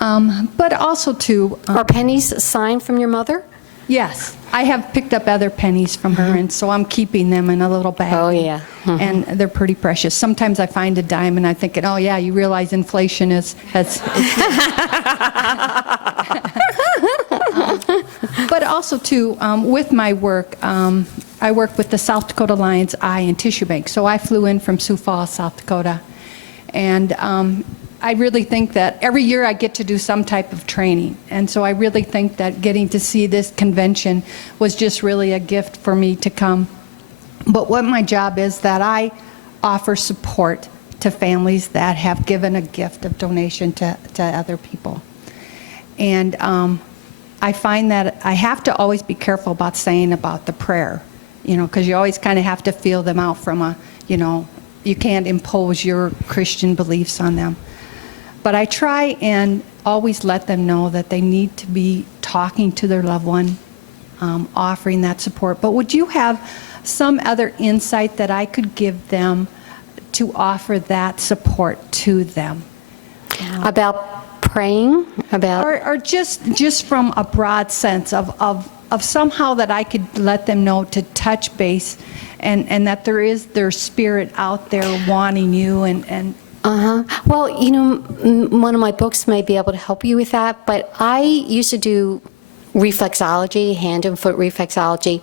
But also to... Are pennies a sign from your mother? Yes, I have picked up other pennies from her, and so I'm keeping them in a little bag. Oh, yeah. And they're pretty precious. Sometimes I find a dime, and I think, oh, yeah, you realize inflation has but also, too, with my work, I work with the South Dakota Lions Eye and Tissue Bank. So I flew in from Sioux Falls, South Dakota. And I really think that every year I get to do some type of training. And so I really think that getting to see this convention was just really a gift for me to come. But what my job is that I offer support to families that have given a gift of donation to other people. And I find that I have to always be careful about saying about the prayer, because you always kind of have to feel them out from you can't impose your Christian beliefs on them. But I try and always let them know that they need to be talking to their loved one, offering that support. But would you have some other insight that I could give them to offer that support to them? About praying? About Or just from a broad sense of somehow that I could let them know to touch base and that there is their spirit out there wanting you and Well, one of my books may be able to help you with that, but I used to do reflexology, hand and foot reflexology,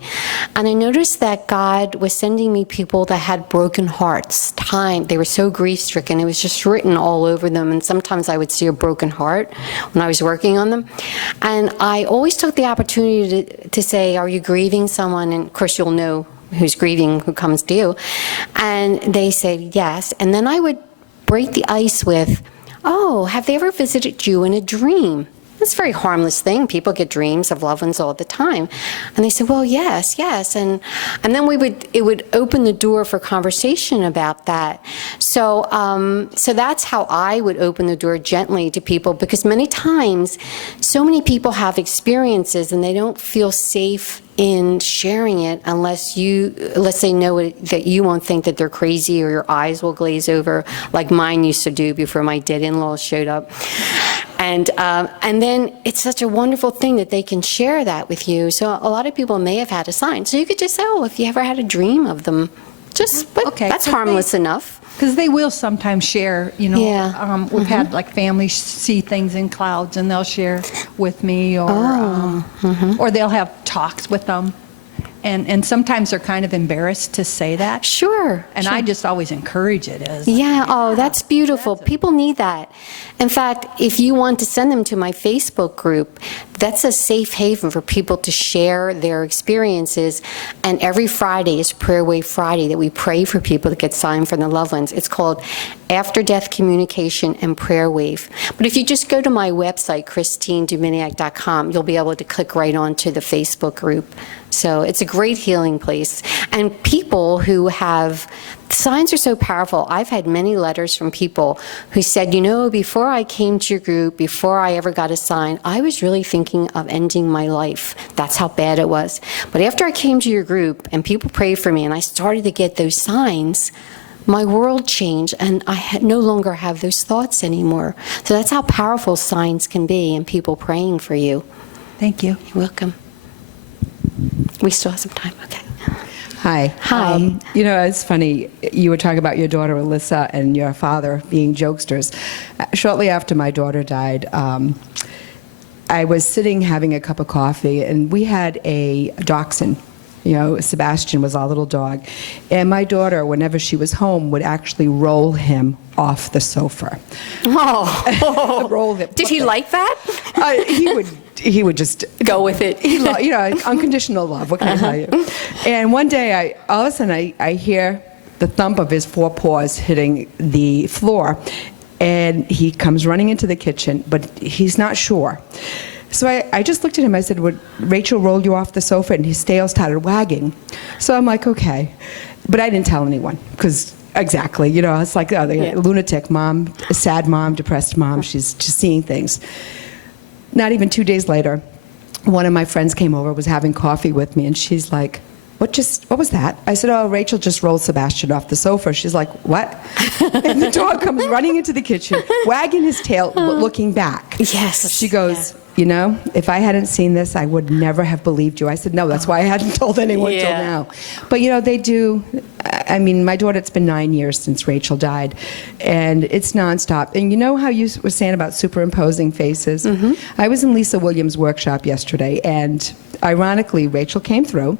and I noticed that God was sending me people that had broken hearts. They were so grief-stricken, it was just written all over them, and sometimes I would see a broken heart when I was working on them. And I always took the opportunity to say, are you grieving someone? And of course you'll know who's grieving, who comes to you. And they said yes, and then I would break the ice with, oh, have they ever visited you in a dream? It's a very harmless thing. People get dreams of loved ones all the time. And they said, well, yes. And then it would open the door for conversation about that. So that's how I would open the door gently to people, because many times so many people have experiences and they don't feel safe in sharing it unless they know that you won't think that they're crazy or your eyes will glaze over like mine used to do before my dead in-laws showed up. And then it's such a wonderful thing that they can share that with you. So a lot of people may have had a sign. So you could just say, oh, if you ever had a dream of them, but Okay, that's 'cause harmless enough. because they will sometimes share, Yeah. we've had like families see things in clouds and they'll share with me or they'll have talks with them. And sometimes they're kind of embarrassed to say that. Sure. And I just always encourage it as Yeah, oh, that's beautiful. People need that. In fact, if you want to send them to my Facebook group, that's a safe haven for people to share their experiences. And every Friday is Prayer Wave Friday that we pray for people to get signed from their loved ones. It's called After Death Communication and Prayer Wave. But if you just go to my website, ChristineDuminiak.com, you'll be able to click right onto the Facebook group. So it's a great healing place. And people who have, signs are so powerful. I've had many letters from people who said, before I came to your group, before I ever got a sign, I was really thinking of ending my life. That's how bad it was. But after I came to your group and people prayed for me and I started to get those signs, my world changed and I no longer have those thoughts anymore. So that's how powerful signs can be and people praying for you. Thank you. You're welcome. We still have some time, okay. Hi. Hi. It's funny. You were talking about your daughter, Alyssa, and your father being jokesters. Shortly after my daughter died, I was sitting having a cup of coffee, and we had a dachshund. Sebastian was our little dog. And my daughter, whenever she was home, would actually roll him off the sofa. Oh. Roll him. Did he like that? He would just Go with it. Unconditional love. What can I tell you? And one day, all of a sudden, I hear the thump of his forepaws hitting the floor, and he comes running into the kitchen, but he's not sure. So I just looked at him. I said, "Would Rachel roll you off the sofa?" And his tail started wagging. So I'm like, "Okay," but I didn't tell anyone because. Exactly. It's like the lunatic mom, a sad mom, depressed mom. She's just seeing things. Not even 2 days later, one of my friends came over, was having coffee with me, and she's like, what was that? I said, oh, Rachel just rolled Sebastian off the sofa. She's like, what? And the dog comes running into the kitchen, wagging his tail, but looking back. Yes. She goes, you know, if I hadn't seen this, I would never have believed you. I said, no, that's why I hadn't told anyone till Yeah. now. But, you know, they do. I mean, my daughter, it's been 9 years since Rachel died, and it's nonstop. And you know how you were saying about superimposing faces? I was in Lisa Williams' workshop yesterday, and ironically, Rachel came through,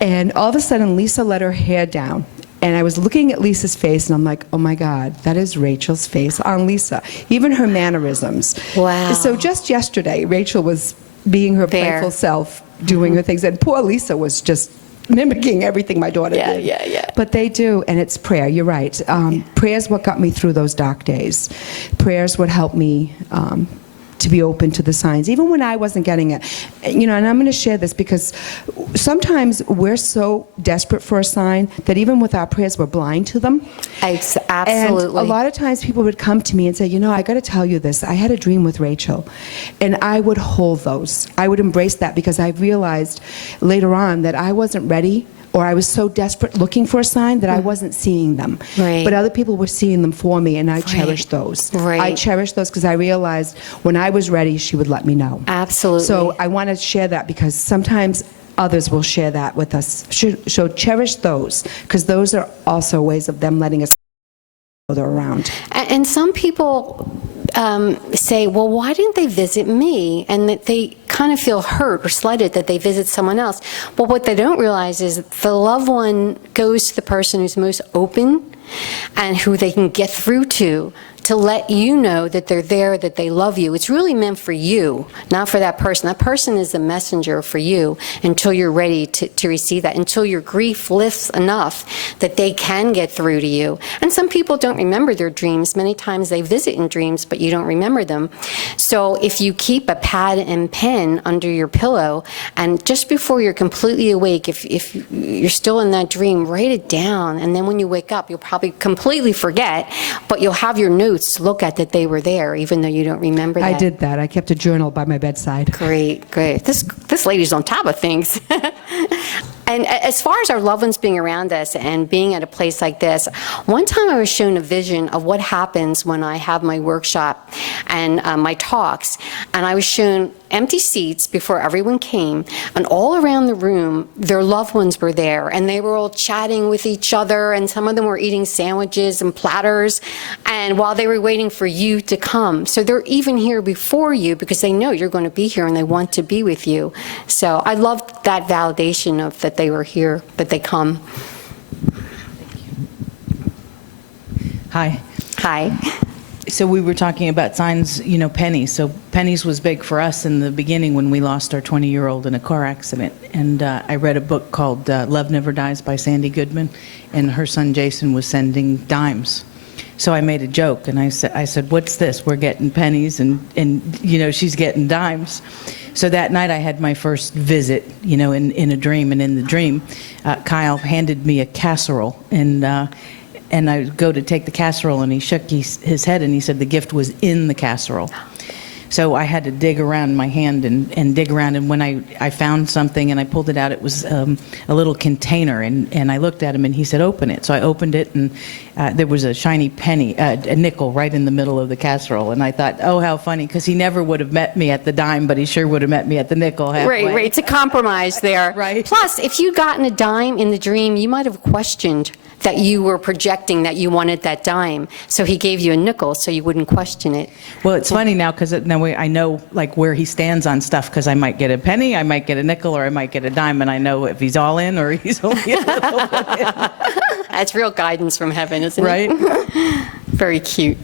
and all of a sudden, Lisa let her hair down. And I was looking at Lisa's face, and I'm like, oh my God, that is Rachel's face on Lisa. Even her mannerisms. Wow. So just yesterday, Rachel was being her There. playful self, doing her things, and poor Lisa was just mimicking everything my daughter Yeah, did. yeah. But they do, and it's prayer. You're right. Prayer is what got me through those dark days. Prayer is what helped me to be open to the signs, even when I wasn't getting it. You know, and I'm going to share this because sometimes we're so desperate for a sign that even with our prayers, we're blind to them. Absolutely. And a lot of times people would come to me and say, you know, I got to tell you this. I had a dream with Rachel. And I would hold those. I would embrace that because I realized later on that I wasn't ready, or I was so desperate looking for a sign that I wasn't seeing them. Right. But other people were seeing them for me, and I cherished those. Right. I cherished those because I realized when I was ready, she would let me know. Absolutely. So I want to share that because sometimes others will share that with us. So cherish those, because those are also ways of them letting us know they're around. And some people say, well, why didn't they visit me? And that they kind of feel hurt or slighted that they visit someone else. But what they don't realize is the loved one goes to the person who's most open and who they can get through to let you know that they're there, that they love you. It's really meant for you, not for that person. That person is the messenger for you until you're ready to receive that, until your grief lifts enough that they can get through to you. And some people don't remember their dreams. Many times they visit in dreams, but you don't remember them. So if you keep a pad and pen under your pillow, and just before you're completely awake, if you're still in that dream, write it down. And then when you wake up, you'll probably completely forget, but you'll have your notes to look at that they were there, even though you don't remember that. I did that. I kept a journal by my bedside. Great, great. This lady's on top of things. And as far as our loved ones being around us and being at a place like this, one time I was shown a vision of what happens when I have my workshop and my talks, and I was shown empty seats before everyone came, and all around the room, their loved ones were there, and they were all chatting with each other, and some of them were eating sandwiches and platters, and while they were waiting for you to come. So they're even here before you because they know you're going to be here and they want to be with you. So I loved that validation of that they were here, that they come. Hi. Hi. So we were talking about signs, you know, pennies. So pennies was big for us in the beginning when we lost our 20-year-old in a car accident. And I read a book called Love Never Dies by Sandy Goodman, and her son Jason was sending dimes. So I made a joke, and I said, what's this? We're getting pennies, and you know, she's getting dimes. So that night I had my first visit, you know, in a dream, and in the dream, Kyle handed me a casserole, and I go to take the casserole, and he shook his head, and he said the gift was in the casserole. So I had to dig around my hand and dig around, and when I found something and I pulled it out, it was a little container, and I looked at him, and he said, open it. So I opened it, and there was a shiny penny, a nickel right in the middle of the casserole, and I thought, oh, how funny, because he never would have met me at the dime, but he sure would have met me at the nickel halfway. Right. It's a compromise there. Right. Plus, if you'd gotten a dime in the dream, you might have questioned that you were projecting that you wanted that dime. So he gave you a nickel so you wouldn't question it. Well, it's funny now because now I know like where he stands on stuff, because I might get a penny, I might get a nickel, or I might get a dime, and I know if he's all in or he's only a little bit in. That's real guidance from heaven, isn't Right? it? Very cute.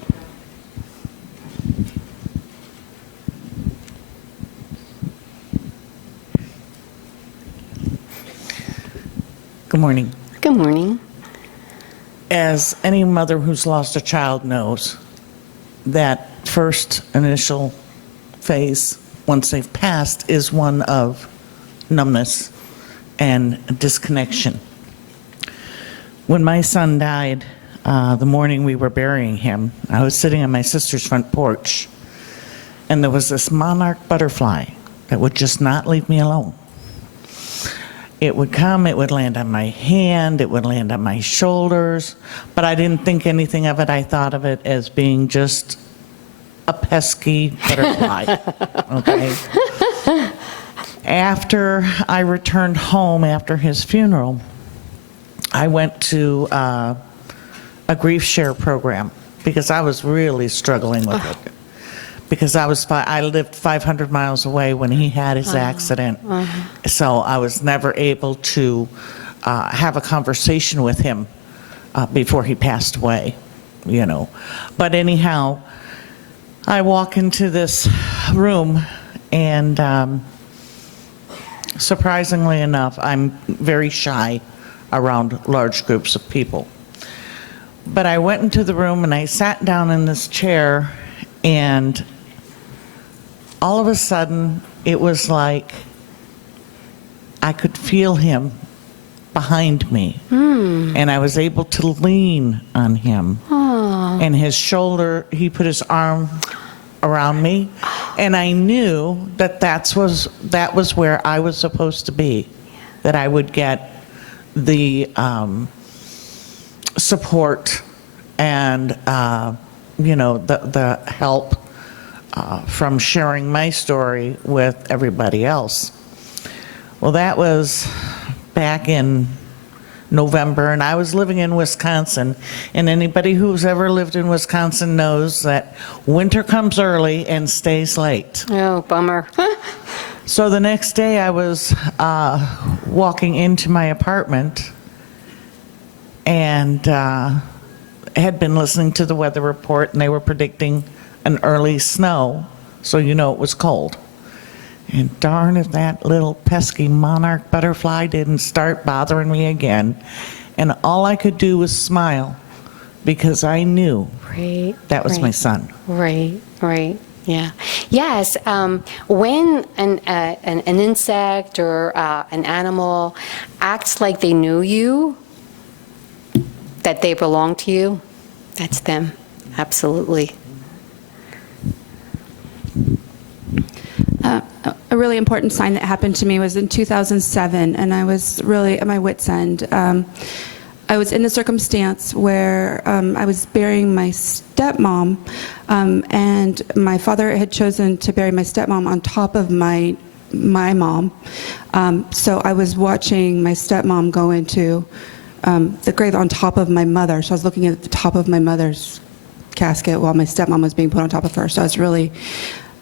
Good morning. Good morning. As any mother who's lost a child knows, that first initial phase, once they've passed, is one of numbness and disconnection. When my son died, the morning we were burying him, I was sitting on my sister's front porch, and there was this monarch butterfly that would just not leave me alone. It would come, it would land on my hand, it would land on my shoulders, but I didn't think anything of it. I thought of it as being just a pesky butterfly, okay? After I returned home after his funeral, I went to a grief share program because I was really struggling with it. Because I lived 500 miles away when he had his accident, so I was never able to have a conversation with him before he passed away, you know. But anyhow, I walk into this room, and surprisingly enough, I'm very shy around large groups of people. But I went into the room and I sat down in this chair, and all of a sudden, it was like I could feel him behind me. And I was able to lean on him. And his shoulder, he put his arm around me. And I knew that that was where I was supposed to be, that I would get the support and, the help from sharing my story with everybody else. Well, that was back in November, and I was living in Wisconsin, and anybody who's ever lived in Wisconsin knows that winter comes early and stays late. Oh, bummer. So the next day I was walking into my apartment and had been listening to the weather report, and they were predicting an early snow, so you know it was cold. And darn if that little pesky monarch butterfly didn't start bothering me again. And all I could do was smile because I knew that was my son. Right, yeah. Yes, when an insect or an animal acts like they knew you, that they belong to you, that's them, absolutely. A really important sign that happened to me was in 2007, and I was really at my wit's end. I was in a circumstance where I was burying my stepmom, and my father had chosen to bury my stepmom on top of my mom. So I was watching my stepmom go into the grave on top of my mother. So I was looking at the top of my mother's casket while my stepmom was being put on top of her. So I was really,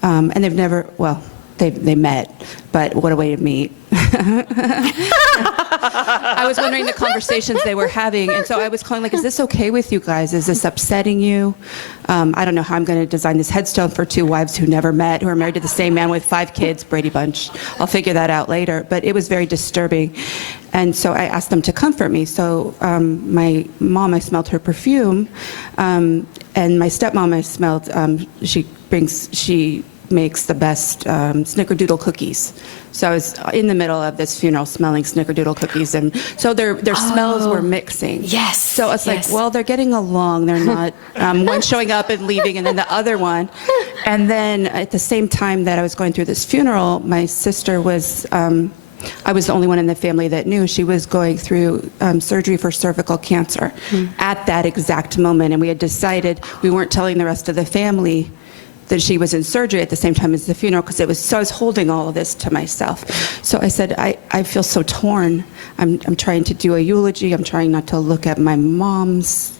and they've never, well, they met, but what a way to meet. I was wondering the conversations they were having, and so I was calling like, is this okay with you guys? Is this upsetting you? I don't know how I'm going to design this headstone for two wives who never met, who are married to the same man with 5 kids, Brady Bunch. I'll figure that out later, but it was very disturbing. And so I asked them to comfort me. So my mom, I smelled her perfume, and my stepmom, I smelled, she makes the best snickerdoodle cookies. So I was in the middle of this funeral smelling snickerdoodle cookies, and so their smells were mixing. Yes. So it's like, well, they're getting along. They're not one showing up and leaving, and then the other one. And then at the same time that I was going through this funeral, my sister was, I was the only one in the family that knew she was going through surgery for cervical cancer at that exact moment. And we had decided we weren't telling the rest of the family that she was in surgery at the same time as the funeral, because so I was holding all of this to myself. So I said, I feel so torn. I'm trying to do a eulogy. I'm trying not to look at my mom's,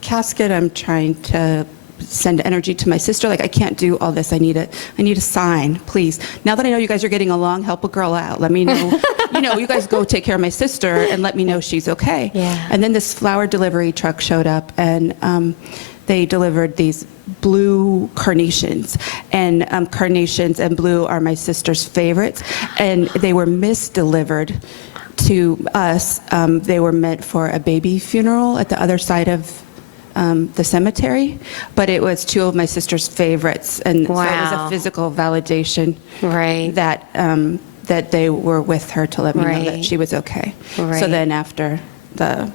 casket. I'm trying to send energy to my sister. Like, I can't do all this. I need a sign, please. Now that I know you guys are getting along, help a girl out. Let me know, you guys go take care of my sister and let me know she's okay. Yeah. And then this flower delivery truck showed up, and they delivered these blue carnations, and carnations and blue are my sister's favorites, and they were misdelivered to us. They were meant for a baby funeral at the other side of the cemetery, but it was 2 of my sister's favorites, and so it was a physical validation that they were with her to let me know that she was okay. So then after the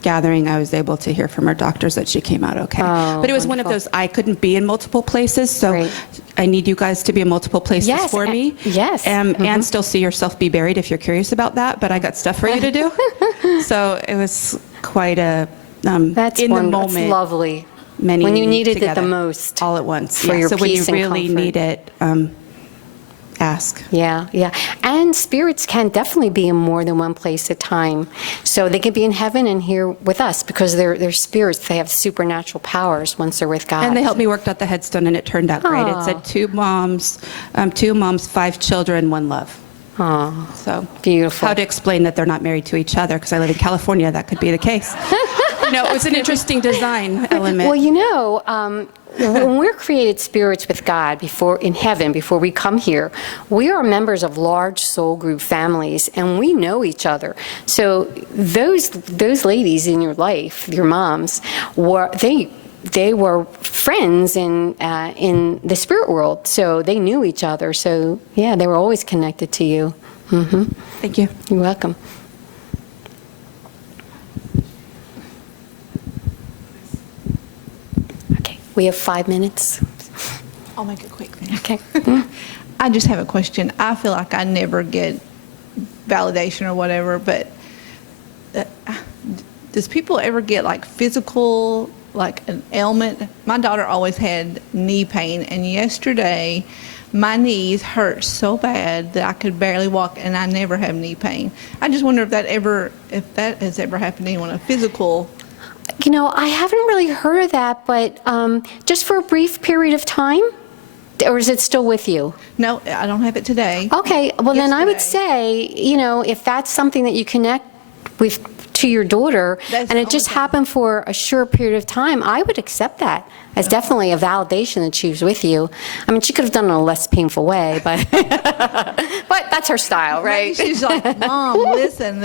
gathering, I was able to hear from her doctors that she came out okay. But it was one of those, I couldn't be in multiple places, so I need you guys to be in multiple places for me. Yes. And still see yourself be buried if you're curious about that, but I got stuff for you to do. So it was quite a, That's in the wonderful. moment. That's lovely. many When you needed it the together, most all at once. for your so when you peace and really comfort. need it, ask. Yeah, yeah. And spirits can definitely be in more than one place at a time. So they can be in heaven and here with us because they're spirits. They have supernatural powers once they're with God. And they helped me work out the headstone, and it turned out great. It said 2 moms, 5 children, 1 love. Oh, So beautiful. how to explain that they're not married to each other? Because I live in California, that could be the case. It was an interesting design element. Well, when we're created spirits with God in heaven, before we come here, we are members of large soul group families, and we know each other. So those ladies in your life, your moms, they were friends in the spirit world, so they knew each other. So yeah, they were always connected to you. Mm-hmm. Thank you. You're welcome. Okay, we have 5 minutes. I'll make it quick then. Okay. I just have a question. I feel like I never get validation or whatever, but does people ever get like physical, like an ailment? My daughter always had knee pain, and yesterday my knees hurt so bad that I could barely walk, and I never have knee pain. I just wonder if that has ever happened to anyone, a physical. I haven't really heard of that, but just for a brief period of time? Or is it still with you? No, I don't have it today. Okay, well then I would Yesterday. say, if that's something that you connect with to your daughter, That's and it the just only thing. happened for a short period of time, I would accept that as definitely a validation that she was with you. I mean, she could have done it in a less painful way, but but that's her style, right? Maybe she's like, Mom, listen,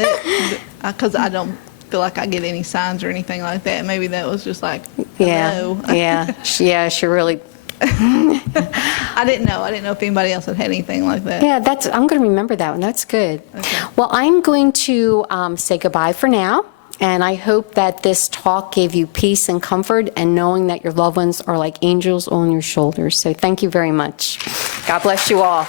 because I don't feel like I get any signs or anything like that. Maybe that was just like, hello. Yeah, she really. I didn't know. I didn't know if anybody else had anything like that. Yeah, I'm going to remember that one. That's good. Okay. Well, I'm going to say goodbye for now, and I hope that this talk gave you peace and comfort and knowing that your loved ones are like angels on your shoulders. So thank you very much. God bless you all.